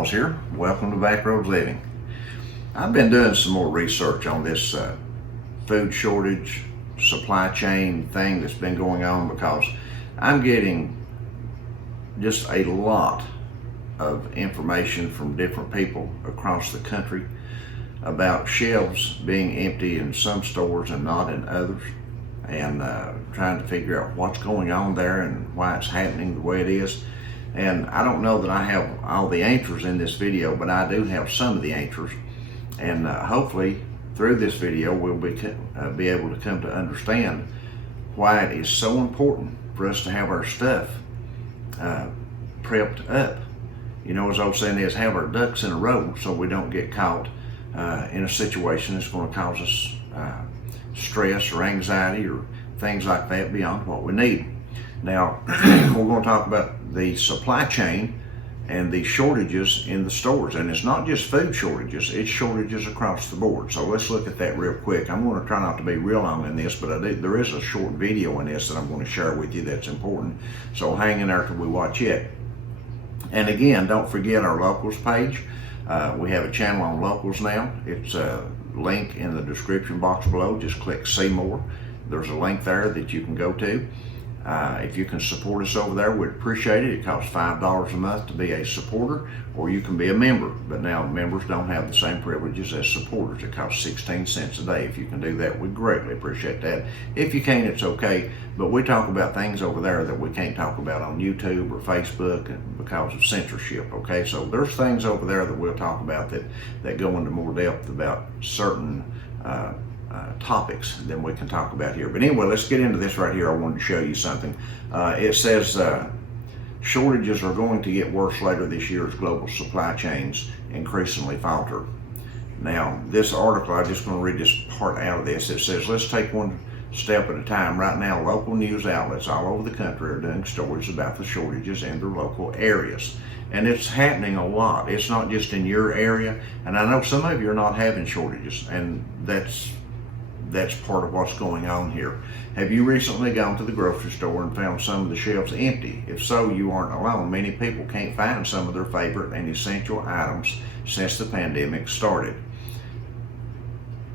Charles here. Welcome to Backroads Living. I've been doing some more research on this food shortage, supply chain thing that's been going on, because I'm getting just a lot of information from different people across the country about shelves being empty in some stores and not in others, and trying to figure out what's going on there and why it's happening the way it is. And I don't know that I have all the answers in this video, but I do have some of the answers. And hopefully through this video we'll be able to come to understand why it is so important for us to have our stuff prepped up. You know, as the old saying is, have our ducks in a row so we don't get caught in a situation that's going to cause us stress or anxiety or things like that beyond what we need. Now, we're going to talk about the supply chain and the shortages in the stores. And it's not just food shortages, it's shortages across the board. So let's look at that real quick. I'm going to try not to be real long in this, but there is a short video in this that I'm going to share with you that's important. So hang in there till we watch it. And again, don't forget our locals page. We have a channel on locals now. It's a link in the description box below. Just click see more. There's a link there that you can go to. If you can support us over there, we'd appreciate it. It costs $5 a month to be a supporter, or you can be a member. But now members don't have the same privileges as supporters. It costs 16 cents a day. If you can do that, we greatly appreciate that. If you can't, it's okay. But we talk about things over there that we can't talk about on YouTube or Facebook because of censorship, okay? So there's things over there that we'll talk about that go into more depth about certain topics than we can talk about here. But anyway, let's get into this right here. I wanted to show you something. It says shortages are going to get worse later this year as global supply chains increasingly falter. Now, this article, I'm just going to read this part out of this. It says, let's take one step at a time. Right now, local news outlets all over the country are doing stories about the shortages in their local areas. And it's happening a lot. It's not just in your area. And I know some of you are not having shortages, and that's part of what's going on here. Have you recently gone to the grocery store and found some of the shelves empty? If so, you aren't alone. Many people can't find some of their favorite and essential items since the pandemic started.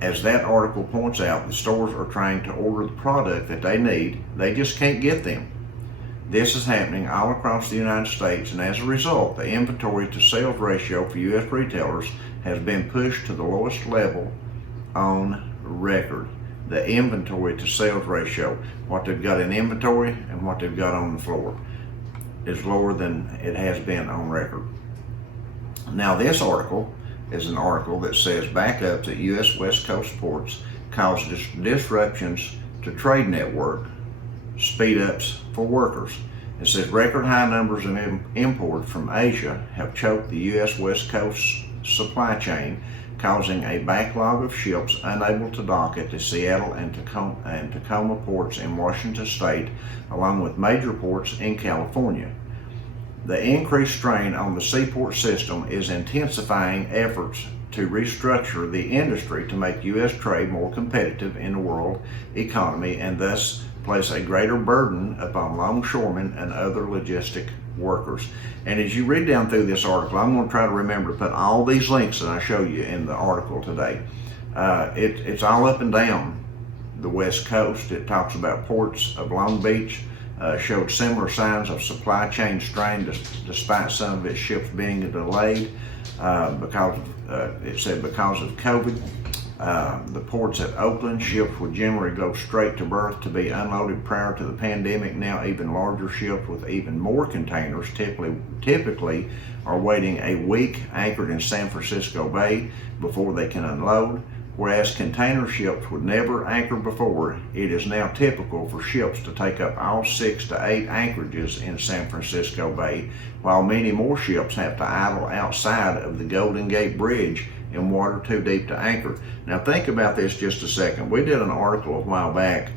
As that article points out, the stores are trying to order the product that they need. They just can't get them. This is happening all across the United States, and as a result, the inventory to sales ratio for U.S. retailers has been pushed to the lowest level on record. The inventory to sales ratio, what they've got in inventory and what they've got on the floor, is lower than it has been on record. Now, this article is an article that says backups at U.S. West Coast ports cause disruptions to trade network speed ups for workers. It says record high numbers of import from Asia have choked the U.S. West Coast supply chain, causing a backlog of ships unable to dock at the Seattle and Tacoma ports in Washington State, along with major ports in California. The increased strain on the seaport system is intensifying efforts to restructure the industry to make U.S. trade more competitive in the world economy, and thus place a greater burden upon longshoremen and other logistic workers. And as you read down through this article, I'm going to try to remember to put all these links that I show you in the article today. It's all up and down the West Coast. It talks about ports of Long Beach showed similar signs of supply chain strain despite some of its ships being delayed because of COVID. The ports at Oakland, ships would generally go straight to berth to be unloaded prior to the pandemic. Now even larger ships with even more containers typically are waiting a week anchored in San Francisco Bay before they can unload. Whereas container ships would never anchor before, it is now typical for ships to take up all 6 to 8 anchorages in San Francisco Bay, while many more ships have to idle outside of the Golden Gate Bridge in water too deep to anchor. Now think about this just a second. We did an article a while back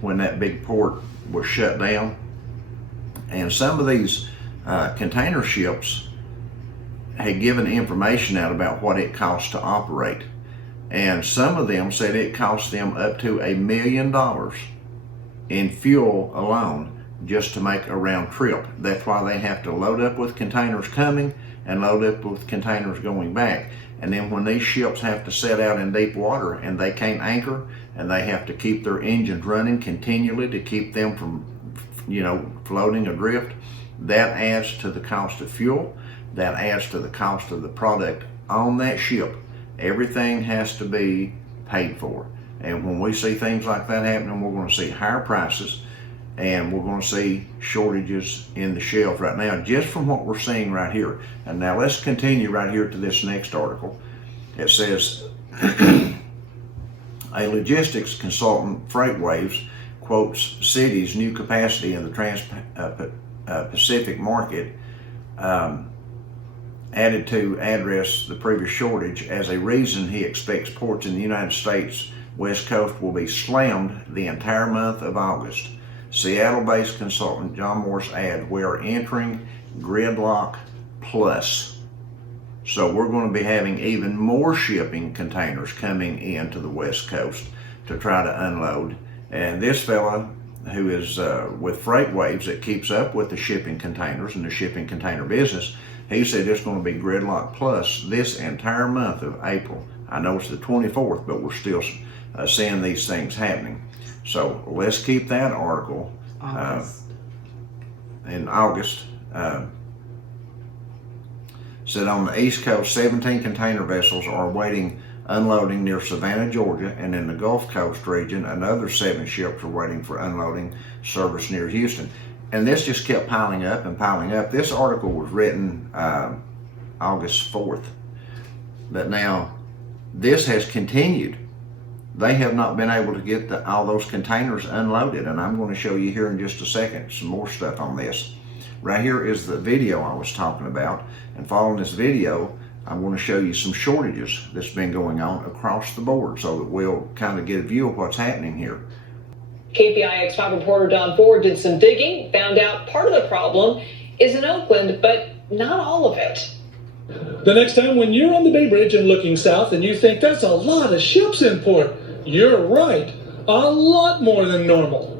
when that big port was shut down, and some of these container ships had given information out about what it costs to operate. And some of them said it cost them up to $1 million in fuel alone just to make a round trip. That's why they have to load up with containers coming and load up with containers going back. And then when these ships have to set out in deep water and they can't anchor, and they have to keep their engines running continually to keep them from, floating adrift, that adds to the cost of fuel. That adds to the cost of the product on that ship. Everything has to be paid for. And when we see things like that happening, we're going to see higher prices, and we're going to see shortages in the shelf right now, just from what we're seeing right here. And now let's continue right here to this next article. It says, a logistics consultant, FreightWaves, quotes Citi's new capacity in the Trans-Pacific market added to address the previous shortage as a reason he expects ports in the United States West Coast will be slammed the entire month of August. Seattle-based consultant John Morris added, "We are entering Gridlock Plus." So we're going to be having even more shipping containers coming into the West Coast to try to unload. And this fella who is with FreightWaves that keeps up with the shipping containers and the shipping container business, he said it's going to be Gridlock Plus this entire month of April. I know it's the 24th, but we're still seeing these things happening. So let's keep that article in August. Said on the East Coast, 17 container vessels are awaiting unloading near Savannah, Georgia, and in the Gulf Coast region, another 7 ships are waiting for unloading service near Houston. And this just kept piling up and piling up. This article was written August 4th. But now, this has continued. They have not been able to get all those containers unloaded, and I'm going to show you here in just a second some more stuff on this. Right here is the video I was talking about, and following this video, I'm going to show you some shortages that's been going on across the board so that we'll kind of get a view of what's happening here. KPIX5 reporter Don Ford did some digging, found out part of the problem is in Oakland, but not all of it. The next time when you're on the Bay Bridge and looking south and you think that's a lot of ships in port, you're right. A lot more than normal.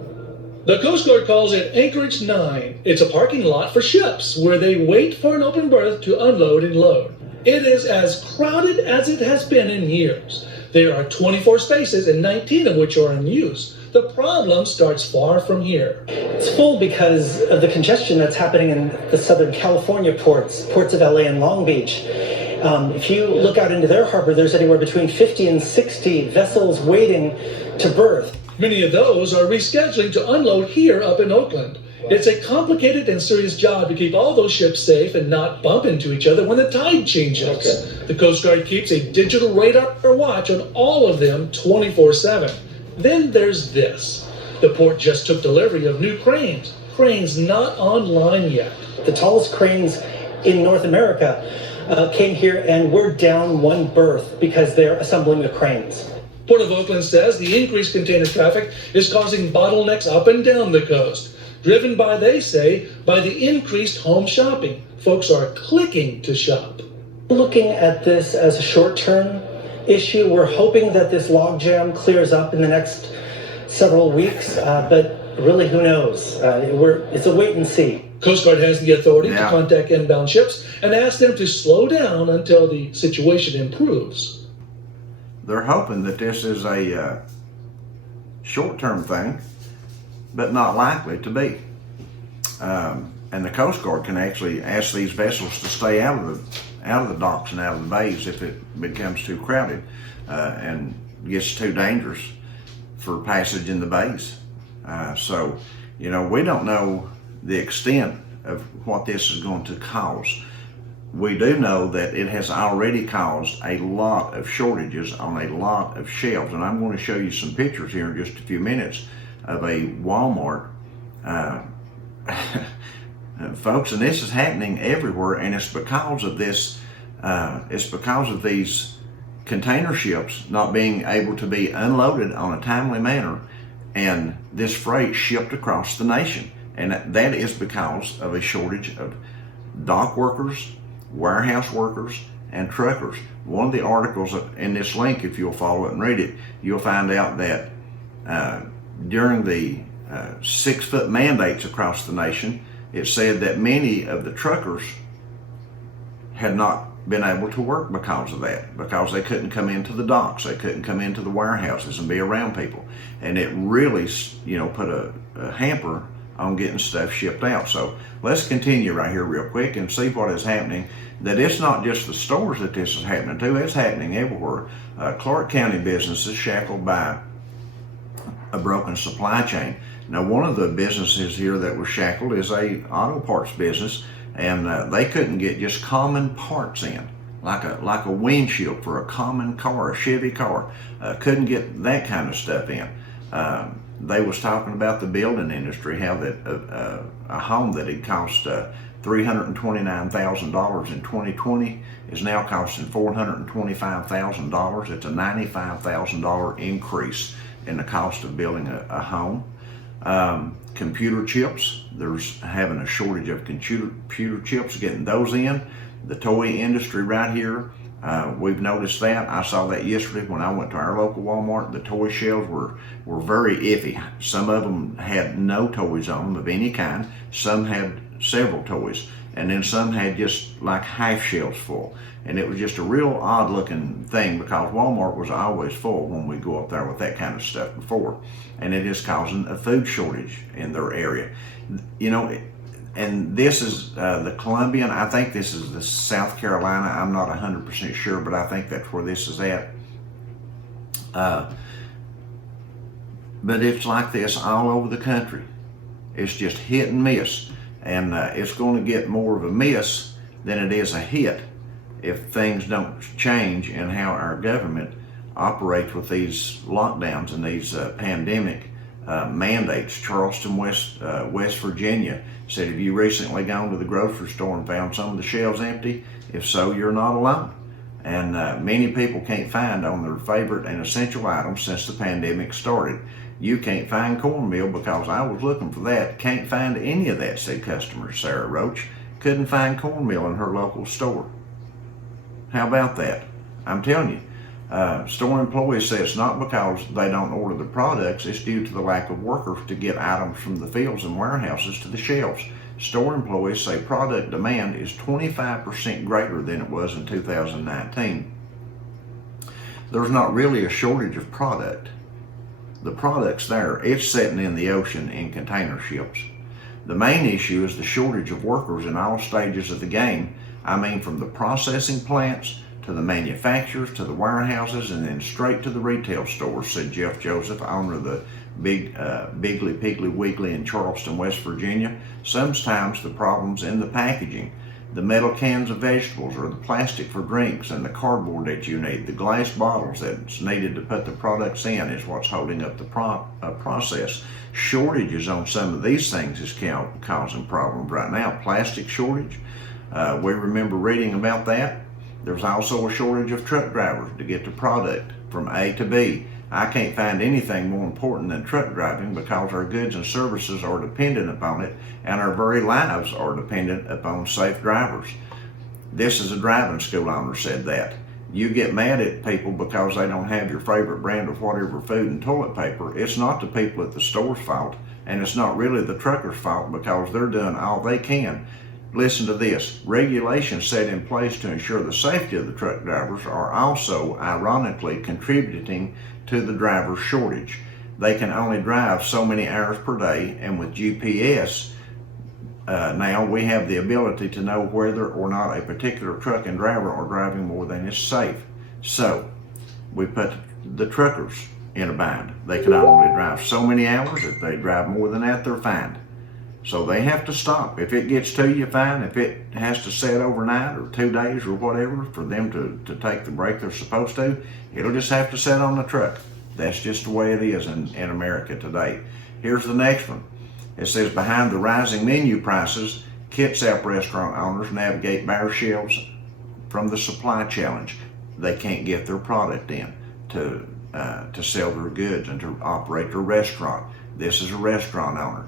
The Coast Guard calls it Anchorage 9. It's a parking lot for ships where they wait for an open berth to unload and load. It is as crowded as it has been in years. There are 24 spaces and 19 of which are in use. The problem starts far from here. It's full because of the congestion that's happening in the Southern California ports of LA and Long Beach. If you look out into their harbor, there's anywhere between 50 and 60 vessels waiting to berth. Many of those are rescheduling to unload here up in Oakland. It's a complicated and serious job to keep all those ships safe and not bump into each other when the tide changes. Okay. The Coast Guard keeps a digital radar watch on all of them 24/7. Then there's this. The port just took delivery of new cranes. Cranes not online yet. The tallest cranes in North America came here and we're down 1 berth because they're assembling the cranes. Port of Oakland says the increased container traffic is causing bottlenecks up and down the coast, driven by, they say, by the increased home shopping. Folks are clicking to shop. Looking at this as a short-term issue, we're hoping that this logjam clears up in the next several weeks, but really, who knows? It's a wait and see. Coast Guard has the authority to contact inbound ships and ask them to slow down until the situation improves. They're hoping that this is a short-term thing, but not likely to be. And the Coast Guard can actually ask these vessels to stay out of the docks and out of the bays if it becomes too crowded and gets too dangerous for passage in the bays. So, we don't know the extent of what this is going to cause. We do know that it has already caused a lot of shortages on a lot of shelves, and I'm going to show you some pictures here in just a few minutes of a Walmart. Folks, and this is happening everywhere, and it's because of this. It's because of these container ships not being able to be unloaded on a timely manner, and this freight shipped across the nation. And that is because of a shortage of dock workers, warehouse workers, and truckers. One of the articles in this link, if you'll follow it and read it, you'll find out that during the 6-foot mandates across the nation, it said that many of the truckers had not been able to work because of that, because they couldn't come into the docks, they couldn't come into the warehouses and be around people. And it really, put a hamper on getting stuff shipped out. So let's continue right here real quick and see what is happening. That it's not just the stores that this is happening to, it's happening everywhere. Clark County businesses shackled by a broken supply chain. Now, one of the businesses here that was shackled is a auto parts business, and they couldn't get just common parts in, like a windshield for a common car, a Chevy car. Couldn't get that kind of stuff in. They was talking about the building industry, how that a home that had cost $329,000 in 2020 is now costing $425,000. It's a $95,000 increase in the cost of building a home. Computer chips, there's having a shortage of computer chips, getting those in. The toy industry right here, we've noticed that. I saw that yesterday when I went to our local Walmart. The toy shelves were very iffy. Some of them had no toys on them of any kind. Some had several toys, and then some had just like half shelves full. And it was just a real odd looking thing, because Walmart was always full when we go up there with that kind of stuff before. And it is causing a food shortage in their area. And this is the Columbian, I think this is the South Carolina, I'm not 100% sure, but I think that's where this is at. But it's like this all over the country. It's just hit and miss. And it's going to get more of a miss than it is a hit if things don't change in how our government operates with these lockdowns and these pandemic mandates. Charleston, West Virginia said, have you recently gone to the grocery store and found some of the shelves empty? If so, you're not alone. And many people can't find on their favorite and essential items since the pandemic started. You can't find cornmeal because I was looking for that. Can't find any of that, said customer Sarah Roach. Couldn't find cornmeal in her local store. How about that? I'm telling you. Store employees say it's not because they don't order the products, it's due to the lack of workers to get items from the fields and warehouses to the shelves. Store employees say product demand is 25% greater than it was in 2019. There's not really a shortage of product. The product's there. It's sitting in the ocean in container ships. The main issue is the shortage of workers in all stages of the game. I mean, from the processing plants to the manufacturers, to the warehouses, and then straight to the retail stores, said Jeff Joseph, owner of the Biggly Piggly Wiggly in Charleston, West Virginia. Sometimes the problem's in the packaging. The metal cans of vegetables, or the plastic for drinks, and the cardboard that you need. The glass bottles that's needed to put the products in is what's holding up the process. Shortages on some of these things is causing problems right now. Plastic shortage, we remember reading about that. There's also a shortage of truck drivers to get the product from A to B. I can't find anything more important than truck driving, because our goods and services are dependent upon it, and our very lives are dependent upon safe drivers. This is a driving school owner said that. You get mad at people because they don't have your favorite brand of whatever food and toilet paper. It's not the people at the store's fault, and it's not really the trucker's fault, because they're doing all they can. Listen to this. Regulations set in place to ensure the safety of the truck drivers are also, ironically, contributing to the driver shortage. They can only drive so many hours per day, and with GPS, now we have the ability to know whether or not a particular truck and driver are driving more than is safe. So, we put the truckers in a bind. They can only drive so many hours. If they drive more than that, they're fined. So they have to stop. If it gets to you, fine. If it has to sit overnight or 2 days or whatever for them to take the break they're supposed to, it'll just have to sit on the truck. That's just the way it is in America today. Here's the next one. It says, behind the rising menu prices, Kitsap restaurant owners navigate bare shelves from the supply challenge. They can't get their product in to sell their goods and to operate their restaurant. This is a restaurant owner.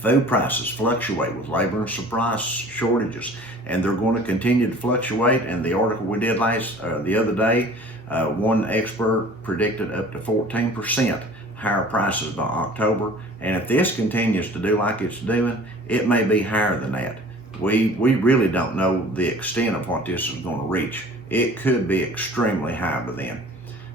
Food prices fluctuate with labor and supply shortages, and they're going to continue to fluctuate. And the article we did the other day, one expert predicted up to 14% higher prices by October. And if this continues to do like it's doing, it may be higher than that. We really don't know the extent of what this is going to reach. It could be extremely high by then.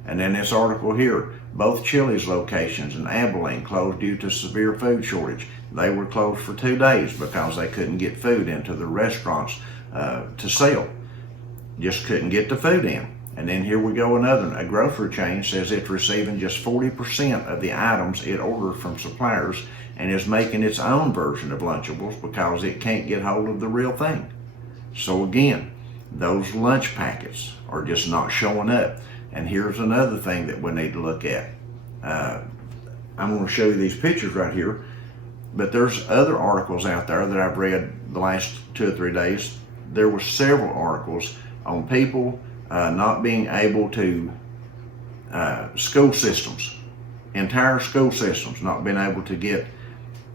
And then this article here, both Chili's locations in Abilene closed due to severe food shortage. They were closed for 2 days because they couldn't get food into the restaurants to sell. Just couldn't get the food in. And then here we go, a grocery chain says it's receiving just 40% of the items it ordered from suppliers and is making its own version of Lunchables because it can't get hold of the real thing. So again, those lunch packets are just not showing up. And here's another thing that we need to look at. I'm going to show you these pictures right here, but there's other articles out there that I've read the last 2 or 3 days. There were several articles on people not being able to, school systems, entire school systems not being able to get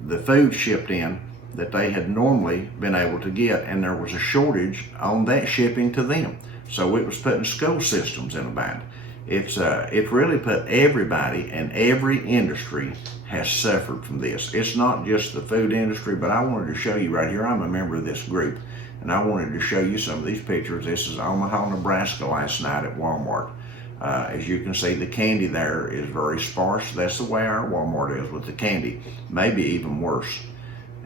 the food shipped in that they had normally been able to get, and there was a shortage on that shipping to them. So it was putting school systems in a bind. It's really put everybody, and every industry has suffered from this. It's not just the food industry, but I wanted to show you right here, I'm a member of this group, and I wanted to show you some of these pictures. This is Omaha, Nebraska last night at Walmart. As you can see, the candy there is very sparse. That's the way our Walmart is with the candy, maybe even worse.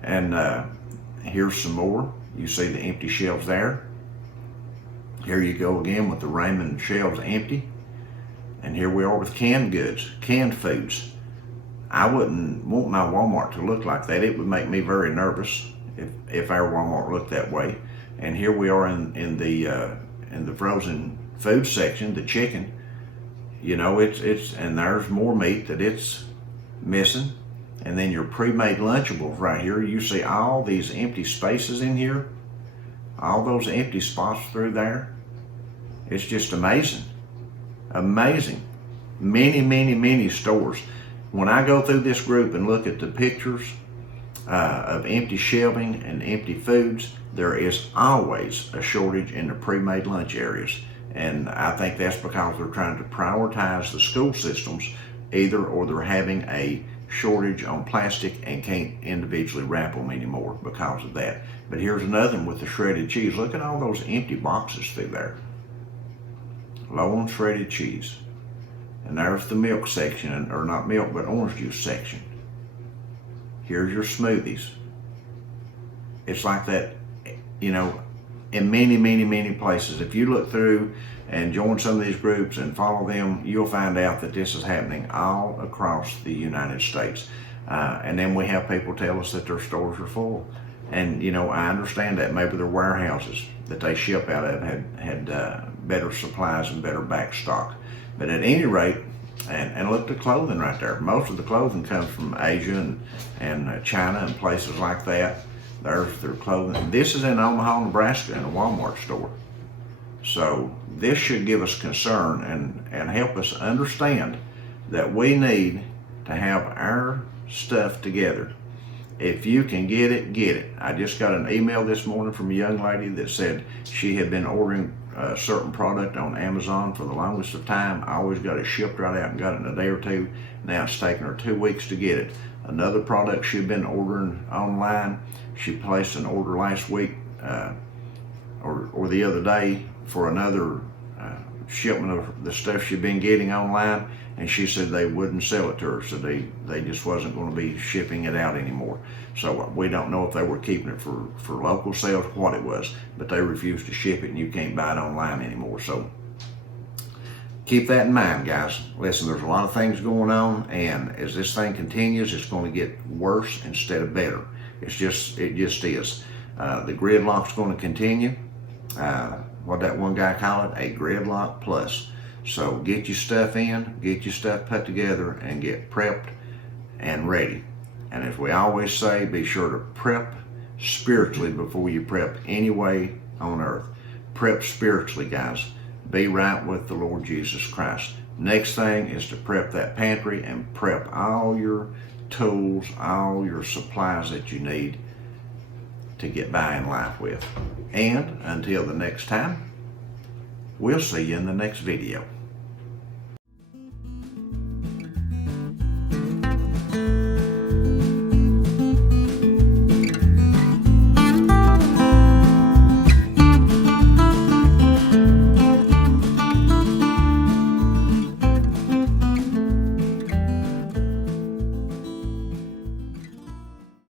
And here's some more. You see the empty shelves there. Here you go again with the Raymond shelves empty. And here we are with canned goods, canned foods. I wouldn't want my Walmart to look like that. It would make me very nervous if our Walmart looked that way. And here we are in the frozen food section, the chicken. You know, and there's more meat that it's missing. And then your pre-made Lunchables right here. You see all these empty spaces in here, all those empty spots through there. It's just amazing. Amazing. Many stores. When I go through this group and look at the pictures of empty shelving and empty foods, there is always a shortage in the pre-made lunch areas. And I think that's because they're trying to prioritize the school systems or they're having a shortage on plastic and can't individually wrap them anymore because of that. But here's another one with the shredded cheese. Look at all those empty boxes through there. Low on shredded cheese. And there's the milk section, or not milk, but orange juice section. Here's your smoothies. It's like that, you know, in many places. If you look through and join some of these groups and follow them, you'll find out that this is happening all across the United States. And then we have people tell us that their stores are full. And, you know, I understand that. Maybe their warehouses that they ship out of had better supplies and better back stock. But at any rate, and look at the clothing right there. Most of the clothing comes from Asia and China and places like that. There's their clothing. This is in Omaha, Nebraska, in a Walmart store. So this should give us concern and help us understand that we need to have our stuff together. If you can get it, get it. I just got an email this morning from a young lady that said she had been ordering a certain product on Amazon for the longest of time. I always got it shipped right out and got it in a day or two. Now it's taken her 2 weeks to get it. Another product she'd been ordering online, she placed an order last week or the other day for another shipment of the stuff she'd been getting online, and she said they wouldn't sell it to her, so they just wasn't going to be shipping it out anymore. So we don't know if they were keeping it for local sales, what it was, but they refused to ship it, and you can't buy it online anymore. So keep that in mind, guys. Listen, there's a lot of things going on, and as this thing continues, it's going to get worse instead of better. It just is. The gridlock's going to continue. What that one guy called it, a gridlock plus. So get your stuff in, get your stuff put together, and get prepped and ready. And as we always say, be sure to prep spiritually before you prep any way on earth. Prep spiritually, guys. Be right with the Lord Jesus Christ. Next thing is to prep that pantry and prep all your tools, all your supplies that you need to get by in life with. And until the next time, we'll see you in the next video.